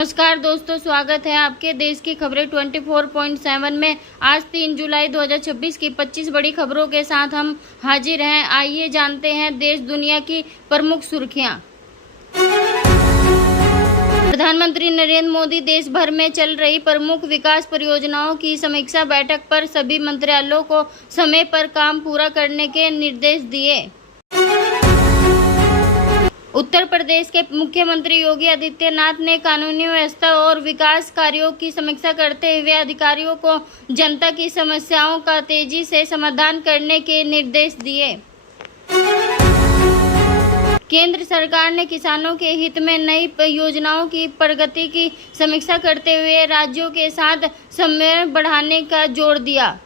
नमस्कार दोस्तों, स्वागत है आपके देश की खबरें 24.7 में। आज 3 जुलाई 2026 की 25 बड़ी खबरों के साथ हम हाजिर हैं। आइए जानते हैं देश दुनिया की प्रमुख सुर्खियां। प्रधानमंत्री नरेंद्र मोदी देश भर में चल रही प्रमुख विकास परियोजनाओं की समीक्षा बैठक पर सभी मंत्रालयों को समय पर काम पूरा करने के निर्देश दिए। उत्तर प्रदेश के मुख्यमंत्री योगी आदित्यनाथ ने कानूनी व्यवस्था और विकास कार्यों की समीक्षा करते हुए अधिकारियों को जनता की समस्याओं का तेजी से समाधान करने के निर्देश दिए। केंद्र सरकार ने किसानों के हित में नई योजनाओं की प्रगति की समीक्षा करते हुए राज्यों के साथ समन्वय बढ़ाने का जोर दिया।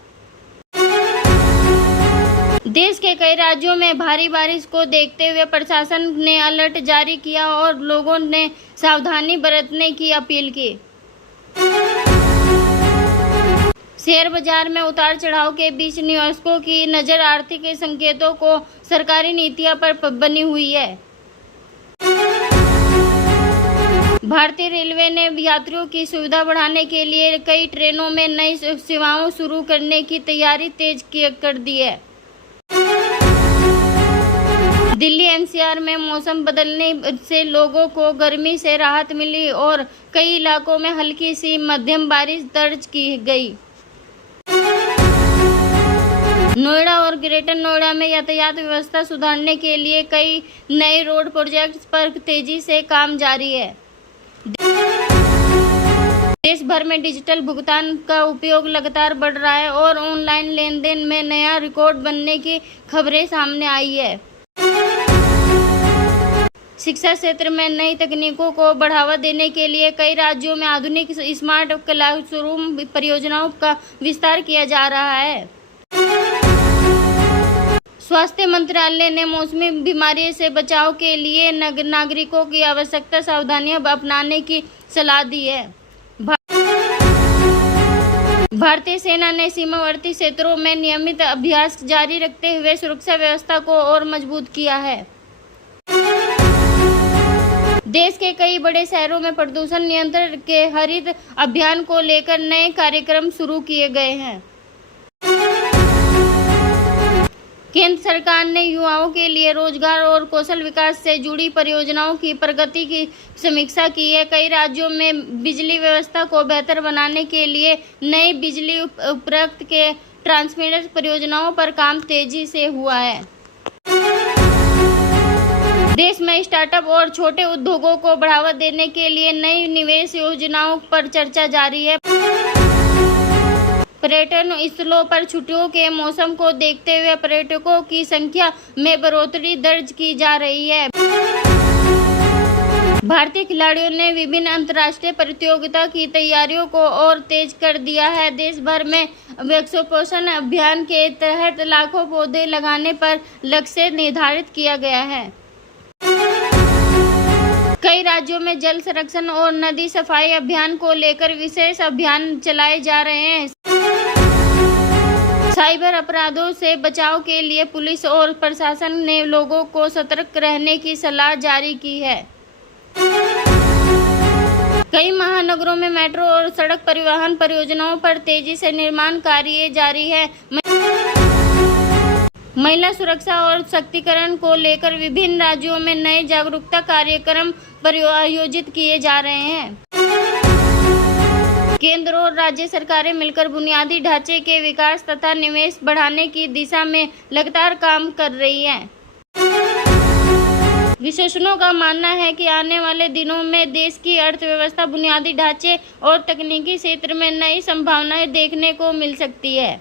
देश के कई राज्यों में भारी बारिश को देखते हुए प्रशासन ने अलर्ट जारी किया और लोगों ने सावधानी बरतने की अपील की। शेयर बाजार में उतार चढ़ाव के बीच निवेशकों की नजर आर्थिक संकेतों को सरकारी नीतियों पर बनी हुई है। भारतीय रेलवे ने यात्रियों की सुविधा बढ़ाने के लिए कई ट्रेनों में नई सेवाओं शुरू करने की तैयारी तेज कर दी है। दिल्ली एनसीआर में मौसम बदलने से लोगों को गर्मी से राहत मिली और कई इलाकों में हल्की सी मध्यम बारिश दर्ज की गई। नोएडा और ग्रेटर नोएडा में यातायात व्यवस्था सुधारने के लिए कई नए रोड प्रोजेक्ट्स पर तेजी से काम जारी है। देश भर में डिजिटल भुगतान का उपयोग लगातार बढ़ रहा है और ऑनलाइन लेन देन में नया रिकॉर्ड बनने की खबरें सामने आई है। शिक्षा क्षेत्र में नई तकनीकों को बढ़ावा देने के लिए कई राज्यों में आधुनिक स्मार्ट क्लासरूम परियोजनाओं का विस्तार किया जा रहा है। स्वास्थ्य मंत्रालय ने मौसमी बीमारी से बचाव के लिए नागरिकों की आवश्यक सावधानियां अपनाने की सलाह दी है। भारतीय सेना ने सीमावर्ती क्षेत्रों में नियमित अभ्यास जारी रखते हुए सुरक्षा व्यवस्था को और मजबूत किया है। देश के कई बड़े शहरों में प्रदूषण नियंत्रण के हरित अभियान को लेकर नए कार्यक्रम शुरू किए गए हैं। केंद्र सरकार ने युवाओं के लिए रोजगार और कौशल विकास से जुड़ी परियोजनाओं की प्रगति की समीक्षा की है। कई राज्यों में बिजली व्यवस्था को बेहतर बनाने के लिए नई बिजली उपयुक्त के ट्रांसमिटर परियोजनाओं पर काम तेजी से हुआ है। देश में स्टार्टअप और छोटे उद्योगों को बढ़ावा देने के लिए नई निवेश योजनाओं पर चर्चा जारी है। पर्यटन स्थलों पर छुट्टियों के मौसम को देखते हुए पर्यटकों की संख्या में बढ़ोतरी दर्ज की जा रही है। भारतीय खिलाड़ियों ने विभिन्न अंतर्राष्ट्रीय प्रतियोगिता की तैयारियों को और तेज कर दिया है। देश भर में वृक्षारोपण अभियान के तहत लाखों पौधे लगाने पर लक्ष्य निर्धारित किया गया है। कई राज्यों में जल संरक्षण और नदी सफाई अभियान को लेकर विशेष अभियान चलाए जा रहे हैं। साइबर अपराधों से बचाव के लिए पुलिस और प्रशासन ने लोगों को सतर्क रहने की सलाह जारी की है। कई महानगरों में मेट्रो और सड़क परिवहन परियोजनाओं पर तेजी से निर्माण कार्य जारी है। महिला सुरक्षा और सशक्तिकरण को लेकर विभिन्न राज्यों में नए जागरूकता कार्यक्रम आयोजित किए जा रहे हैं। केंद्र और राज्य सरकारें मिलकर बुनियादी ढांचे के विकास तथा निवेश बढ़ाने की दिशा में लगातार काम कर रही हैं। विशेषज्ञों का मानना है कि आने वाले दिनों में देश की अर्थव्यवस्था बुनियादी ढांचे और तकनीकी क्षेत्र में नई संभावनाएं देखने को मिल सकती है।